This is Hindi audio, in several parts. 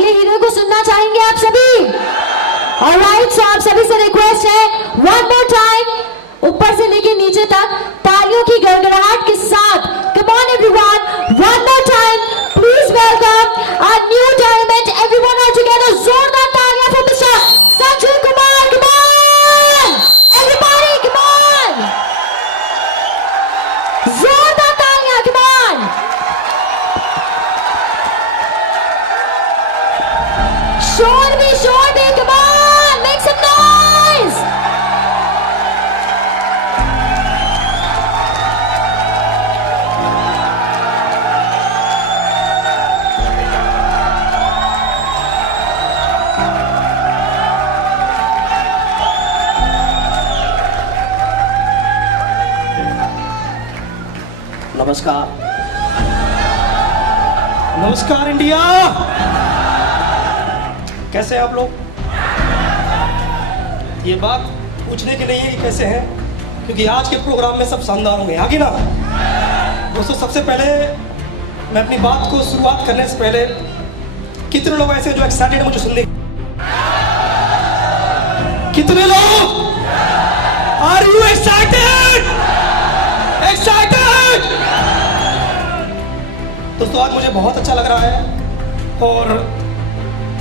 अगले हीरो को सुनना चाहेंगे आप सभी? ऑलराइट, सो आप सभी से रिक्वेस्ट है, वन मोर टाइम ऊपर से लेके नीचे तक तालियों की गड़गड़ाहट के साथ, come on everyone, one more time please welcome our new diamond, everyone all together, जोरदार तालियां for mister Sanjay Kumar, come on everybody, come on, जोरदार तालियां, कम ऑन, शोर भी, come on, make some noise. नमस्कार, नमस्कार इंडिया, कैसे हैं आप लोग? ये बात पूछने के लिए है कि कैसे हैं, क्योंकि आज के प्रोग्राम में सब शानदार होंगे, आगे ना दोस्तों। सबसे पहले मैं अपनी बात को शुरुआत करने से पहले, कितने लोग ऐसे जो एक्साइटेड मुझे सुनने, कितने लोग आर यू एक्साइटेड? दोस्तों आज मुझे बहुत अच्छा लग रहा है और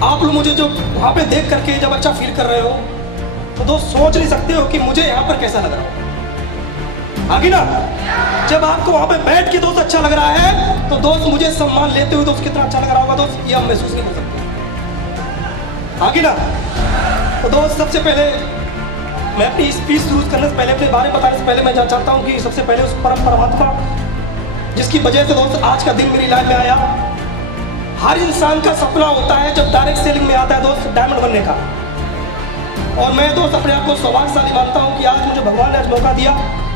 आप लोग मुझे जो वहाँ पे देख करके जब अच्छा फील कर रहे हो तो दोस्त सोच नहीं सकते हो कि मुझे यहाँ पर कैसा लग रहा हो, आगे ना। जब आपको वहाँ पे बैठ के दोस्त अच्छा लग रहा है तो दोस्त मुझे सम्मान लेते हुए दोस्त कितना अच्छा लग रहा होगा दोस्त, ये हम महसूस नहीं कर सकते, आगे ना। तो दोस्त सबसे पहले मैं अपनी स्पीच शुरू करने से पहले, अपने बारे में बताने से पहले मैं जानना चाहता हूँ कि सबसे पहले उस परम परमात्मा जिसकी वजह से दोस्त आज का दिन मेरी लाइफ में आया। हर इंसान का सपना होता है जब डायरेक्ट सेलिंग में आता है दोस्त डायमंड बनने का, और मैं दोस्त अपने आप को सौभाग्यशाली मानता हूँ कि आज मुझे भगवान ने आज मौका दिया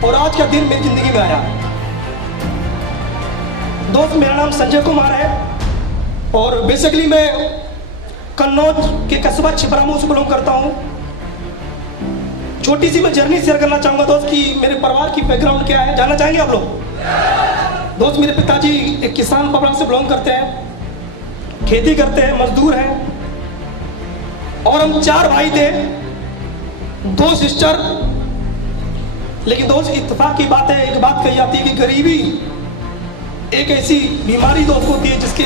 और आज का दिन मेरी जिंदगी में आया। दोस्त मेरा नाम संजय कुमार है और बेसिकली मैं कन्नौज के कस्बा छिबरामऊ से बिलोंग करता हूँ। छोटी सी मैं जर्नी शेयर करना चाहूँगा दोस्त कि मेरे परिवार की बैकग्राउंड क्या है, जानना चाहेंगे आप लोग? दोस्त मेरे पिताजी एक किसान परिवार से बिलोंग करते हैं, खेती करते हैं, मजदूर हैं, और हम 4 भाई थे, 2 सिस्टर। लेकिन दोस्त इत्तेफाक की बात है, एक बात कही जाती है कि गरीबी एक ऐसी बीमारी दोस्त होती है जिसके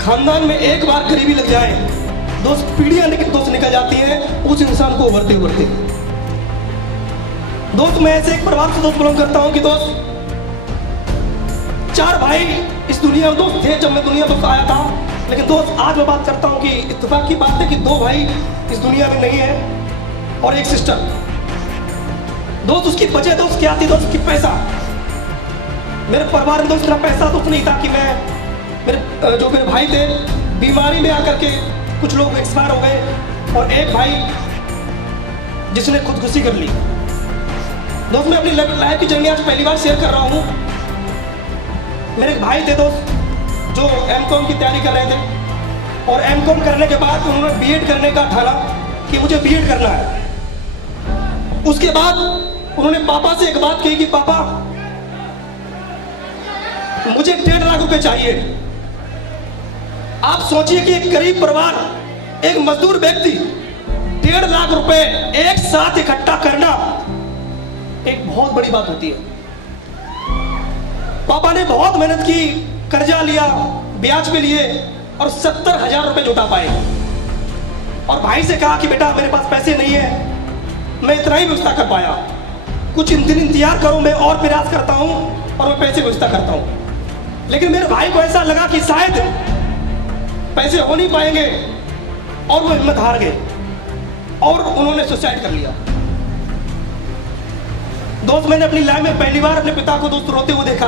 खानदान में एक बार गरीबी लग जाए दोस्त पीढ़ियां दोस्त निकल जाती हैं उस इंसान को उभरते उभरते। दोस्त मैं ऐसे एक परिवार से दोस्त बिलोंग करता हूं कि दोस्त 4 भाई इस दुनिया में दोस्त थे जब मैं दुनिया दोस्त आया था, लेकिन दोस्त आज मैं बात करता हूं कि इत्तेफाक की बात है कि 2 भाई इस दुनिया में नहीं है और एक सिस्टर। दोस्त उसकी वजह दोस्त क्या थी दोस्त? कि पैसा। मेरे परिवार में दोस्त इतना पैसा दोस्त नहीं था कि मैं मेरे भाई थे बीमारी में आकर के कुछ लोग एक्सपायर हो गए और एक भाई जिसने खुदकुशी कर ली। दोस्त मैं अपनी लाइफ की जर्नी आज पहली बार शेयर कर रहा हूँ। मेरे एक भाई थे दोस्त जो एमकॉम की तैयारी कर रहे थे और एमकॉम करने के बाद उन्होंने बीएड करने का ठाना कि मुझे बीएड करना है। उसके बाद उन्होंने पापा से एक बात कही कि पापा मुझे 1.5 लाख रुपए चाहिए। आप सोचिए कि एक गरीब परिवार, एक मजदूर व्यक्ति 1.5 लाख रुपए एक साथ इकट्ठा करना एक बहुत बड़ी बात होती है। पापा ने बहुत मेहनत की, कर्जा लिया, ब्याज पे लिए और 70,000 रुपए जुटा पाए और भाई से कहा कि बेटा मेरे पास पैसे नहीं है, मैं इतना ही व्यवस्था कर पाया, कुछ दिन इंतजार करो, मैं और प्रयास करता हूं और मैं पैसे व्यवस्था करता हूं। लेकिन मेरे भाई को ऐसा लगा कि शायद पैसे हो नहीं पाएंगे और वो हिम्मत हार गए और उन्होंने सुसाइड कर लिया। दोस्त मैंने अपनी लाइफ में पहली बार अपने पिता को दोस्त रोते हुए देखा,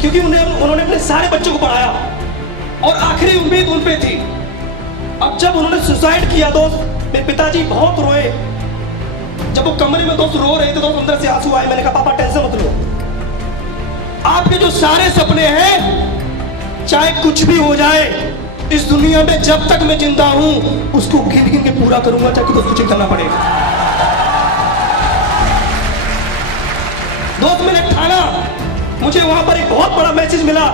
क्योंकि उन्होंने अपने सारे बच्चों को पढ़ाया और आखिरी उम्मीद उन पे थी। अब जब उन्होंने सुसाइड किया दोस्त, मेरे पिताजी बहुत रोए। जब वो कमरे में दोस्त रो रहे थे दोस्त अंदर से आंसू आए। मैंने कहा पापा टेंशन मत लो, आपके जो सारे सपने हैं चाहे कुछ भी हो जाए इस दुनिया में, जब तक मैं जिंदा हूं उसको गिन गिन के पूरा करूंगा, चाहे दोस्त कुछ करना पड़े। दोस्त मैंने ठाना, मुझे वहां पर एक बहुत बड़ा मैसेज मिला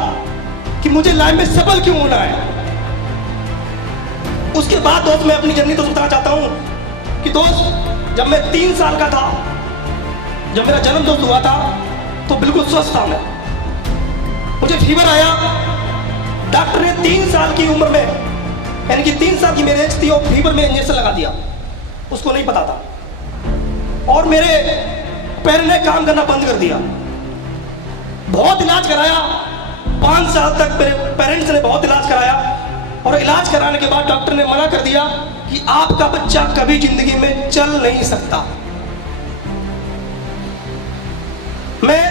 कि मुझे लाइफ में सफल क्यों होना है। उसके बाद दोस्त मैं अपनी जर्नी दोस्त बताना चाहता हूं कि दोस्त जब मैं 3 साल का था, जब मेरा जन्म दोस्त हुआ था, तो बिल्कुल स्वस्थ था मैं। मुझे फीवर आया, डॉक्टर ने 3 साल की उम्र में, यानी कि 3 साल की मेरी एज थी और फीवर में इंजेक्शन लगा दिया, उसको नहीं पता था। और मेरे पैर ने काम करना बंद कर दिया। बहुत इलाज कराया, 5 साल तक मेरे पेरेंट्स ने बहुत इलाज कराया, और इलाज कराने के बाद डॉक्टर ने मना कर दिया कि आपका बच्चा कभी जिंदगी में चल नहीं सकता। मैं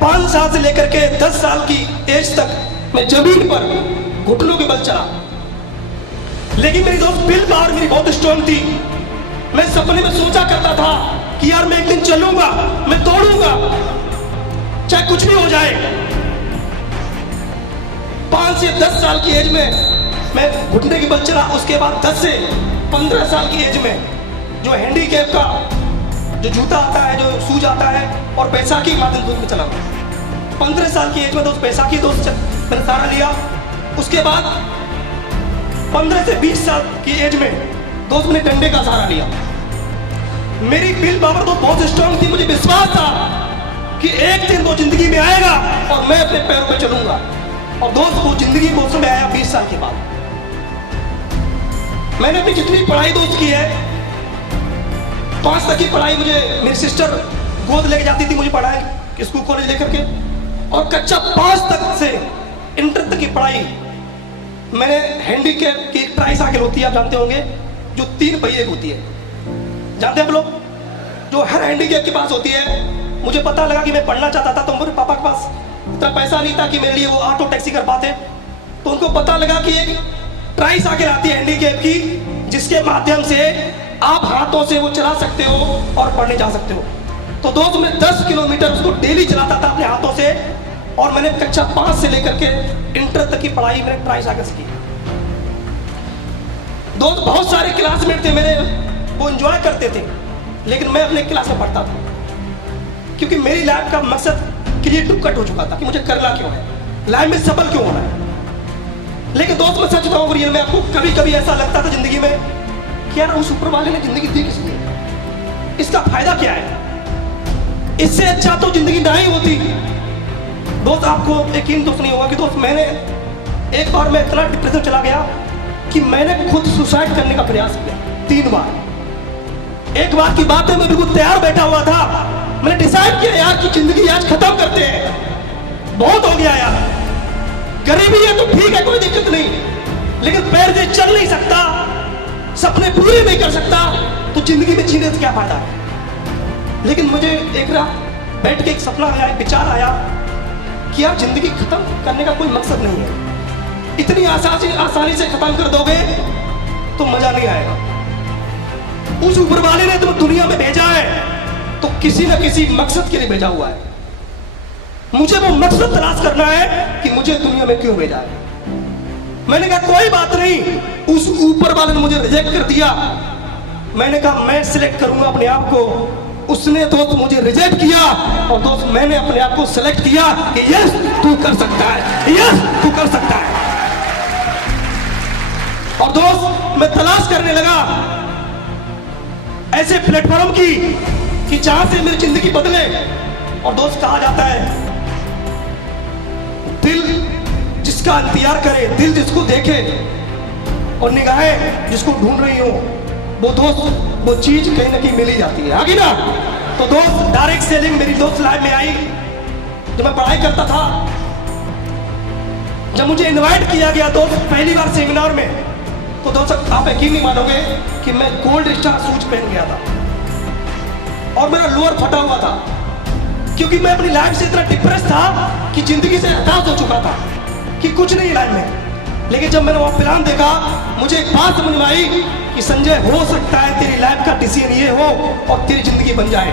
5 साल से लेकर के 10 साल की एज तक मैं जमीन पर घुटनों के बल चला, लेकिन मेरी दोस्त बिल पावर मेरी बहुत स्ट्रांग थी। मैं सपने में सोचा करता था कि यार मैं एक दिन चलूंगा, मैं दौड़ूंगा, चाहे कुछ भी हो जाए। 5 से 10 साल की एज में मैं घुटने की बल चला। उसके बाद 10 से 15 साल की एज में जो हैंडीकैप का जो जूता आता है, जो शूज आता है, और बैसाखी के माध्यम से चला। 15 साल की एज में दोस्त बैसाखी दोस्त मैंने सहारा लिया। उसके बाद 15 से 20 साल की एज में दोस्त मैंने डंडे का सहारा लिया। मेरी विल पावर तो बहुत स्ट्रांग थी। मुझे विश्वास था कि एक दिन वो जिंदगी में आएगा और मैं अपने पैरों पे चलूंगा। और दोस्त वो जिंदगी वो समय आया 20 साल के बाद। मैंने अपनी जितनी पढ़ाई दोस्त की है, 5 तक की पढ़ाई मुझे मेरी सिस्टर गोद लेके जाती थी, मुझे पढ़ाई स्कूल कॉलेज लेकर के। और कक्षा 5 तक से इंटर तक की पढ़ाई मैंने हैंडीकैप की ट्राई साइकिल होती है, आप जानते होंगे, जो 3 पहिए की होती है, जानते हैं आप लोग, जो हर हैंडीकैप के पास होती है। मुझे पता लगा कि मैं पढ़ना चाहता था, तो मेरे पापा के पास इतना पैसा नहीं था कि मेरे लिए वो ऑटो टैक्सी कर पाते। तो उनको पता लगा कि एक ट्राई साइकिल आती है हैंडीकैप की, जिसके माध्यम से आप हाथों से वो चला सकते हो और पढ़ने जा सकते हो। तो दोस्त मैं 10 किलोमीटर उसको डेली चलाता था अपने हाथों से। और मैंने कक्षा 5 से लेकर के इंटर तक की पढ़ाई मैंने ट्राई साइकिल से की। दोस्त बहुत सारे क्लासमेट थे मेरे, वो एंजॉय करते थे, लेकिन मैं अपने क्लास में पढ़ता था, क्योंकि मेरी लाइफ का मकसद क्लियर टू कट हो चुका था कि मुझे करना क्यों है, लाइफ में सफल क्यों होना है। लेकिन दोस्त मैं सच बताऊं रियल में आपको, कभी कभी ऐसा लगता था जिंदगी में कि यार उस ऊपर वाले ने जिंदगी दी किस लिए, इसका फायदा क्या है, इससे अच्छा तो जिंदगी ना ही होती। दोस्त आपको यकीन दोस्त नहीं होगा कि दोस्त मैंने एक बार मैं इतना डिप्रेशन चला गया कि मैंने खुद सुसाइड करने का प्रयास किया 3 बार। एक बार की बात है, मैं बिल्कुल तैयार बैठा हुआ था, मैंने डिसाइड किया यार कि जिंदगी आज खत्म करते हैं, बहुत हो गया यार, गरीबी है तो ठीक है कोई दिक्कत नहीं, लेकिन पैर से चल नहीं सकता, सपने पूरे नहीं कर सकता, तो जिंदगी में जीने से क्या फायदा है। लेकिन मुझे एक रात बैठ के एक सपना आया, एक विचार आया कि यार जिंदगी खत्म करने का कोई मकसद नहीं है, इतनी आसानी से खत्म कर दोगे तो मजा नहीं आएगा। उस ऊपर वाले ने तुम्हें दुनिया में भेजा है तो किसी न किसी मकसद के लिए भेजा हुआ है। मुझे वो मकसद तलाश करना है कि मुझे दुनिया में क्यों भेजा है। मैंने कहा कोई बात नहीं, उस ऊपर वाले ने मुझे रिजेक्ट कर दिया, मैंने कहा मैं सिलेक्ट करूंगा अपने आप को। उसने दोस्त मुझे रिजेक्ट किया और दोस्त मैंने अपने आप को सिलेक्ट किया कि यस तू कर सकता है, यस तू कर सकता है। और दोस्त मैं तलाश करने लगा ऐसे प्लेटफॉर्म की कि जहां से मेरी जिंदगी बदले। और दोस्त कहा जाता है दिल जिसका इंतजार करे, दिल जिसको देखे और निगाहें जिसको ढूंढ रही हो, वो दोस्त वो चीज कहीं ना कहीं मिल ही जाती है, आगे ना। तो दोस्त डायरेक्ट सेलिंग मेरी दोस्त लाइफ में आई जब मैं पढ़ाई करता था। जब मुझे इनवाइट किया गया दोस्त पहली बार सेमिनार में, तो दोस्त आप यकीन नहीं मानोगे कि मैं गोल्ड स्टार शूज पहन गया था और मेरा लोअर फटा हुआ था, क्योंकि मैं अपनी लाइफ से इतना डिप्रेस था कि जिंदगी से हताश हो चुका था कि कुछ नहीं लाइफ में। लेकिन जब मैंने वहां प्लान देखा, मुझे एक बात समझ में आई कि संजय हो सकता है तेरी लाइफ का डिसीजन ये हो और तेरी जिंदगी बन जाए।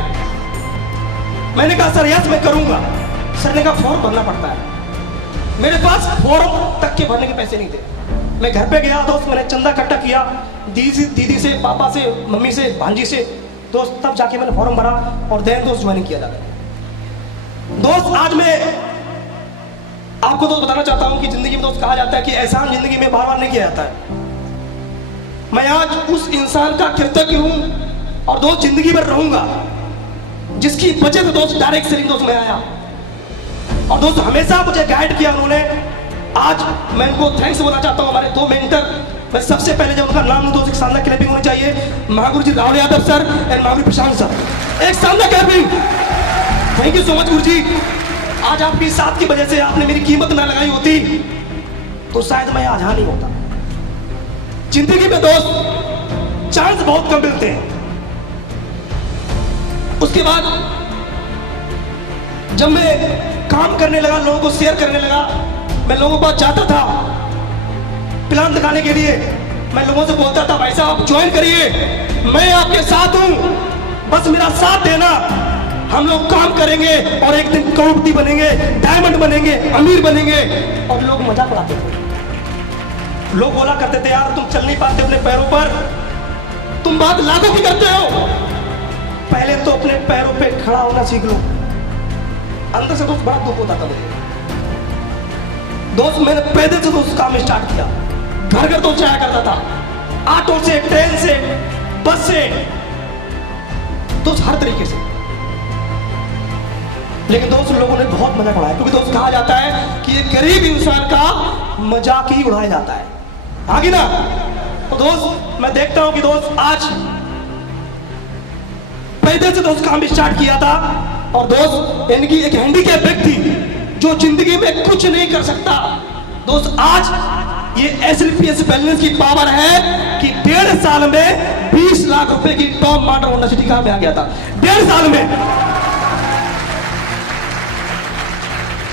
मैंने कहा सर यस मैं करूंगा। सर ने कहा फॉर्म भरना पड़ता है। मेरे पास फॉर्म तक के भरने के पैसे नहीं थे। मैं घर पे गया दोस्त, मैंने चंदा इकट्ठा किया दीदी से, पापा से, मम्मी से, भांजी से, दोस्त तब जाके मैंने फॉर्म भरा और देन दोस्त ज्वाइनिंग किया जाता है। दोस्त आज मैं आपको दोस्त बताना चाहता हूं कि जिंदगी में दोस्त कहा जाता है कि एहसान जिंदगी में बार बार नहीं किया जाता है। मैं आज उस इंसान का कृतज्ञ हूं और दोस्त जिंदगी भर रहूंगा जिसकी वजह से दोस्त डायरेक्ट सेलिंग दोस्त में आया और दोस्त हमेशा मुझे गाइड किया उन्होंने। आज मैं उनको थैंक्स बोलना चाहता हूं, हमारे दो मेंटर। मैं सबसे पहले जब उनका नाम लूं तो एक शानदार क्लैपिंग होनी चाहिए। महागुरु जी राहुल यादव सर एंड महागुरु प्रशांत सर, एक शानदार clapping. Thank you so much गुरु जी। आज आपकी साथ की वजह से आपने मेरी कीमत ना लगाई होती तो शायद मैं आज यहाँ नहीं होता। जिंदगी में दोस्त चांस बहुत कम मिलते हैं। उसके बाद जब मैं काम करने लगा, लोगों को शेयर करने लगा, मैं लोगों के पास जाता था प्लान दिखाने के लिए। मैं लोगों से बोलता था भाई साहब ज्वाइन करिए, मैं आपके साथ हूं, बस मेरा साथ देना, हम लोग काम करेंगे और एक दिन करोड़पति बनेंगे, डायमंड बनेंगे, अमीर बनेंगे। और लोग मजाक उड़ाते थे। लोग बोला करते थे यार तुम चल नहीं पाते अपने पैरों पर, तुम बात लाखों की करते हो, पहले तो अपने पैरों पे खड़ा होना सीख लो। अंदर से दोस्त बड़ा दुख होता था मुझे। दोस्त मैंने पैदल से दोस्त काम स्टार्ट किया, घर घर दोस्त जाया करता था, ऑटो से, ट्रेन से, बस से, दोस्त हर तरीके से। लेकिन दोस्त लोगों ने बहुत मजाक उड़ाया, क्योंकि दोस्त कहा जाता है कि एक गरीब इंसान का मजाक ही उड़ाया जाता है, आगे ना। तो दोस्त मैं देखता हूं कि दोस्त आज पैदल से दोस्त काम स्टार्ट किया था और दोस्त यानी कि एक हैंडीकैप व्यक्ति जो जिंदगी में कुछ नहीं कर सकता, दोस्त आज ये SLPS बैलेंस की पावर है कि 1.5 साल में 20 लाख रुपए की top model Honda city car में आ गया था, 1.5 साल में।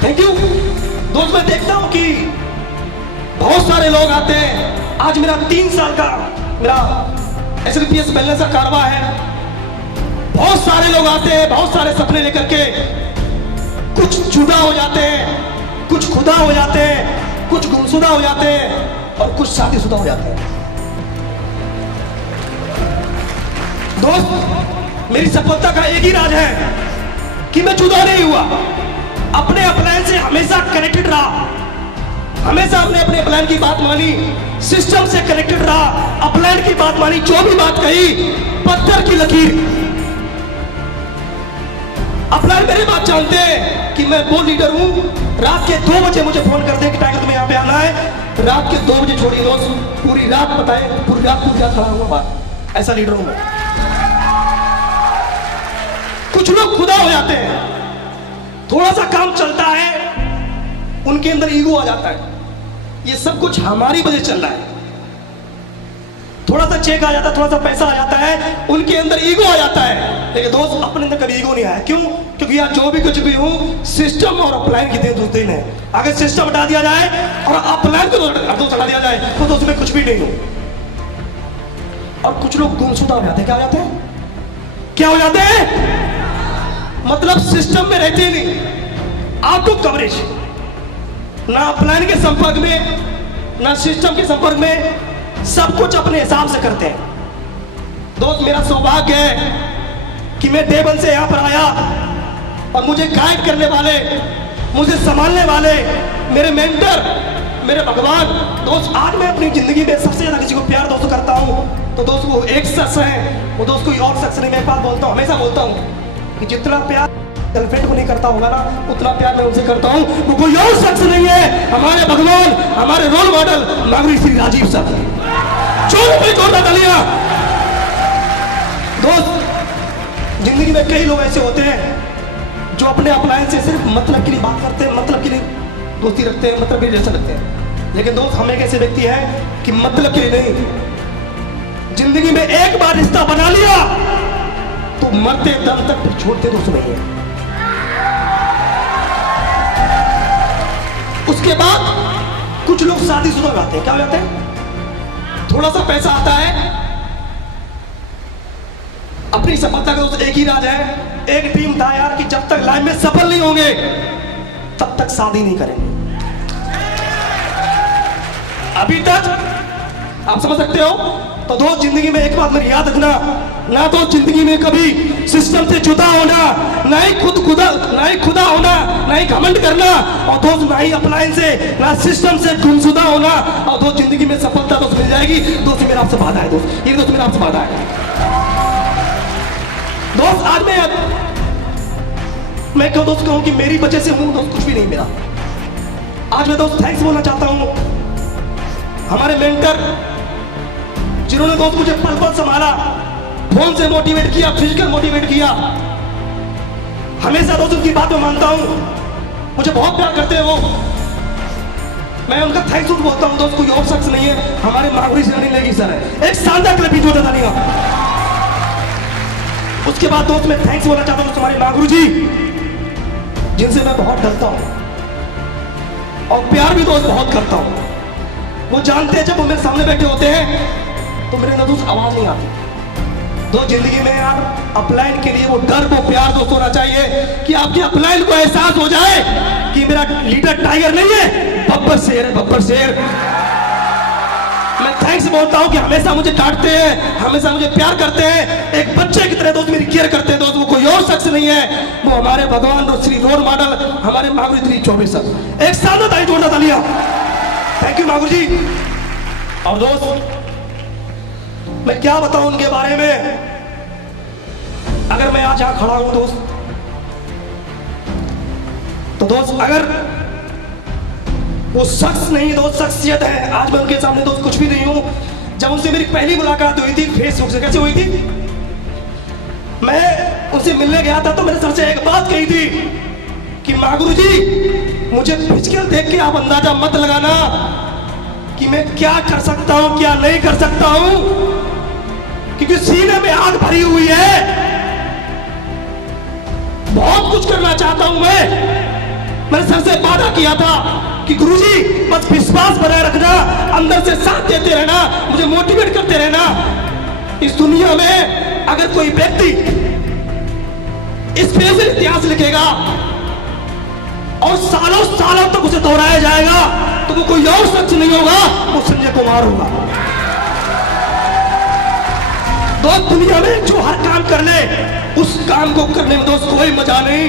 थैंक यू दोस्त। मैं देखता हूं कि बहुत सारे लोग आते हैं। आज मेरा 3 साल का मेरा SLPS बैलेंस का कारवा है। बहुत सारे लोग आते हैं, बहुत सारे सपने लेकर के, कुछ जुदा हो जाते हैं, कुछ खुदा हो जाते हैं, कुछ गुमशुदा हो जाते हैं और कुछ शादीशुदा हो जाते हैं। दोस्त मेरी सफलता का एक ही राज है कि मैं जुदा नहीं हुआ, अपने अपलाइन से हमेशा कनेक्टेड रहा, हमेशा अपने अपने प्लान की बात मानी, सिस्टम से कनेक्टेड रहा, अपलाइन की बात मानी, जो भी बात कही पत्थर की लकीर। अपलाइन मेरी बात जानते हैं कि मैं वो लीडर हूं। रात के 2 बजे मुझे फोन करते हैं कि टाइगर तुम्हें यहाँ पे आना है। रात के 2 बजे छोड़िए दोस्त, पूरी रात बताए, पूरी रात खड़ा हुआ बात, ऐसा लीडर हूं मैं। कुछ लोग खुदा हो जाते हैं, थोड़ा सा काम चलता है उनके अंदर ईगो आ जाता है, ये सब कुछ हमारी वजह चल रहा है। थोड़ा सा चेक आ जाता है, थोड़ा सा पैसा आ जाता है, उनके अंदर ईगो आ जाता है। लेकिन दोस्त अपने अंदर कभी ईगो नहीं आया। क्यों? क्योंकि यार जो भी कुछ भी हूं सिस्टम और अपलाइन की दिन है। अगर सिस्टम हटा दिया जाए और अपलाइन को दोस्त हटा दिया जाए तो दोस्त में कुछ भी नहीं हो। और कुछ लोग गुमशुदा हो जाते हैं। क्या हो जाते हैं? क्या हो जाते हैं? मतलब सिस्टम में रहते ही नहीं, आउट ऑफ कवरेज, ना अपलाइन के संपर्क में, ना सिस्टम के संपर्क में, सब कुछ अपने हिसाब से करते हैं। दोस्त मेरा सौभाग्य है कि मैं डे 1 से यहां पर आया और मुझे गाइड करने वाले, मुझे संभालने वाले मेरे मेंटर, मेरे भगवान। दोस्त आज मैं अपनी जिंदगी में सबसे ज्यादा किसी को प्यार दोस्त करता हूं तो दोस्त वो एक शख्स है, वो दोस्त कोई और शख्स नहीं। मैं एक बात बोलता हूं, हमेशा बोलता हूं कि जितना प्यार गर्लफ्रेंड को नहीं करता होगा ना, उतना प्यार मैं उनसे करता हूं। वो कोई और शख्स नहीं है, हमारे भगवान, हमारे role model Mahavir Shri Rajiv sir. जोरदार तालियां। दोस्त जिंदगी में कई लोग ऐसे होते हैं जो अपने अपलाइन से सिर्फ मतलब के लिए बात करते हैं, मतलब के लिए दोस्ती रखते हैं, मतलब के लिए जैसा लगते हैं। लेकिन दोस्त हम एक ऐसे व्यक्ति हैं कि मतलब के लिए नहीं, जिंदगी में एक बार रिश्ता बना लिया तो मरते दम तक फिर छोड़ते दोस्त नहीं है। उसके बाद कुछ लोग शादीशुदा हो जाते हैं। क्या हो जाते हैं? थोड़ा सा पैसा आता है, अपनी सफलता का दोस्त एक ही राज है, एक ड्रीम था यार कि जब तक लाइफ में सफल नहीं होंगे तब तक शादी नहीं करेंगे। अभी तक आप समझ सकते हो। तो दोस्त जिंदगी में एक बात मेरी याद रखना, ना तो जिंदगी में कभी सिस्टम से जुदा होना, ना ही खुदा होना, ना ही घमंड करना, और दोस्त ना ही अपलाइन से, ना सिस्टम से गुमशुदा होना। और दोस्त जिंदगी में सफलता दोस्त मिल जाएगी। दोस्त मेरा आपसे वादा है दोस्त, ये दोस्त मेरा आपसे वादा है दोस्त। आज मैं क्यों दोस्त कहूं कि मेरी वजह से हूं दोस्त, कुछ भी नहीं मेरा। आज मैं दोस्त थैंक्स बोलना चाहता हूं हमारे मेंटर जिन्होंने दोस्त मुझे पल पल संभाला, फोन से मोटिवेट किया, फिजिकल मोटिवेट किया। हमेशा दोस्त उनकी बात में मानता हूं, मुझे बहुत प्यार करते हैं वो। मैं उनका थैंक्स बोलता हूं दोस्त, कोई और शख्स नहीं है, हमारे महागुरी से नहीं लगी सर है। एक शानदार क्लबिंग जो था नहीं। उसके बाद दोस्त मैं थैंक्स बोलना चाहता हूं तुम्हारे महागुरु जी, जिनसे मैं बहुत डरता हूं और प्यार भी दोस्त बहुत करता हूं। वो जानते हैं जब वो मेरे सामने बैठे होते हैं तो मेरे अंदर दोस्त आवाज नहीं आती। दो जिंदगी में यार अपलाइन के लिए वो डर, वो प्यार दोस्त होना चाहिए कि आपके अपलाइन को एहसास हो जाए कि मेरा लीडर टाइगर नहीं है, बब्बर शेर है, बब्बर शेर। मैं थैंक्स बोलता हूं कि हमेशा मुझे डांटते हैं, हमेशा मुझे प्यार करते हैं, एक बच्चे की तरह दोस्त मेरी केयर करते हैं दोस्त। वो कोई और शख्स नहीं है, वो हमारे भगवान श्री रोल मॉडल हमारे महागुरु श्री 24 सर। एक साल में जोड़ना था लिया। थैंक यू महागुरु जी। और दोस्त मैं क्या बताऊं उनके बारे में। अगर मैं आज यहां खड़ा हूं दोस्त, तो दोस्त अगर वो शख्स नहीं दोस्त शख्सियत है, आज मैं उनके सामने दोस्त कुछ भी नहीं हूं। जब उनसे मेरी पहली मुलाकात हुई थी फेसबुक से, कैसे हुई थी, मैं उनसे मिलने गया था तो मेरे सर से एक बात कही थी कि महागुरु जी मुझे फिजिकल देख के आप अंदाजा मत लगाना कि मैं क्या कर सकता हूं क्या नहीं कर सकता हूं, क्योंकि सीने में आग भरी हुई है, बहुत कुछ करना चाहता हूं मैंने सर से वादा किया था कि गुरुजी बस विश्वास बनाए रखना, अंदर से साथ देते रहना, मुझे मोटिवेट करते रहना। इस दुनिया में अगर कोई व्यक्ति इस पेज से इतिहास लिखेगा और सालों सालों तक उसे दोहराया जाएगा तो वो कोई और शख्स नहीं होगा, वो संजय कुमार होगा। दोस्त दुनिया में जो हर काम कर ले उस काम को करने में दोस्त कोई मजा नहीं,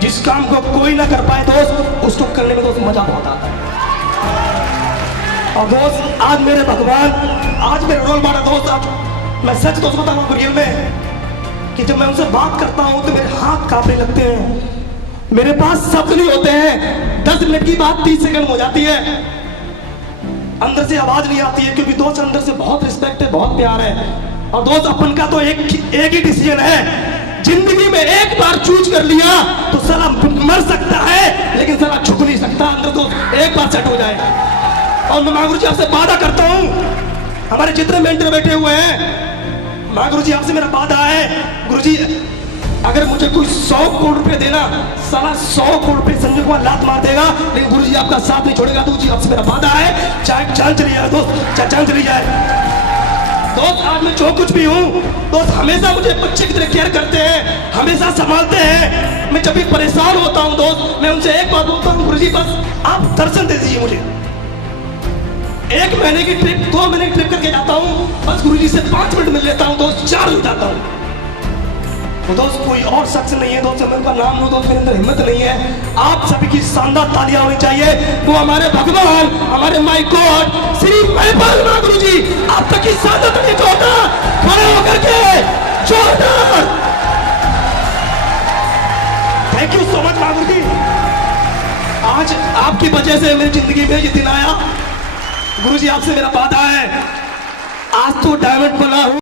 जिस काम को कोई ना कर पाए दोस्त उसको करने में दोस्त मजा बहुत आता है। और दोस्त आज मेरे भगवान, आज मेरे रोल मॉडल दोस्त, आज मैं सच दोस्त बताऊं रियल में कि जब मैं उनसे बात करता हूं तो मेरे हाथ कांपने लगते हैं, मेरे पास शब्द नहीं होते हैं। 10 मिनट की बात 30 सेकंड हो जाती है, अंदर से आवाज नहीं आती है, क्योंकि दोस्त अंदर से बहुत रिस्पेक्ट है, बहुत प्यार है। और दोस्त अपन का तो एक ही डिसीजन है, जिंदगी में एक बार चूज कर लिया तो साला मर सकता है लेकिन साला झुक नहीं सकता, अंदर तो एक बार सेट हो जाए। और मैं महागुरु जी आपसे वादा करता हूं, हमारे जितने मेंटर बैठे हुए हैं, महागुरु जी आपसे मेरा वादा है, गुरु जी अगर मुझे कोई 100 करोड़ रुपए देना, साला 100 करोड़ रुपए संजय कुमार लात मार देगा, लेकिन गुरु जी आपका साथ नहीं छोड़ेगा। तो जी आपसे मेरा वादा है, चाहे जान चली जाए दोस्त, चाहे जान चली जाए दोस्त। आज मैं जो कुछ भी हूँ दोस्त, हमेशा मुझे बच्चे की तरह केयर करते हैं, हमेशा संभालते हैं। मैं जब भी परेशान होता हूँ दोस्त, मैं उनसे एक बात बोलता हूँ, गुरुजी बस आप दर्शन दे दीजिए मुझे। 1 महीने की ट्रिप, 2 महीने की ट्रिप करके जाता हूँ, बस गुरुजी से 5 मिनट मिल लेता हूँ दोस्त, चार्ज हो जाता हूँ। तो दोस्त कोई और शख्स नहीं है दोस्त, मैं उनका नाम लूं दोस्त, मेरे अंदर हिम्मत नहीं है। आप सभी की शानदार तालियां होनी चाहिए। वो हमारे भगवान, हमारे माय गॉड श्री महिपाल महागुरु जी, आप तक की शानदार तालियां जोरदार खड़े होकर के जोरदार। Thank you so much Mahaguru जी। आज आपकी वजह से मेरी जिंदगी में ये दिन आया। गुरु जी आपसे मेरा वादा है, आज तो डायमंड बना हूं।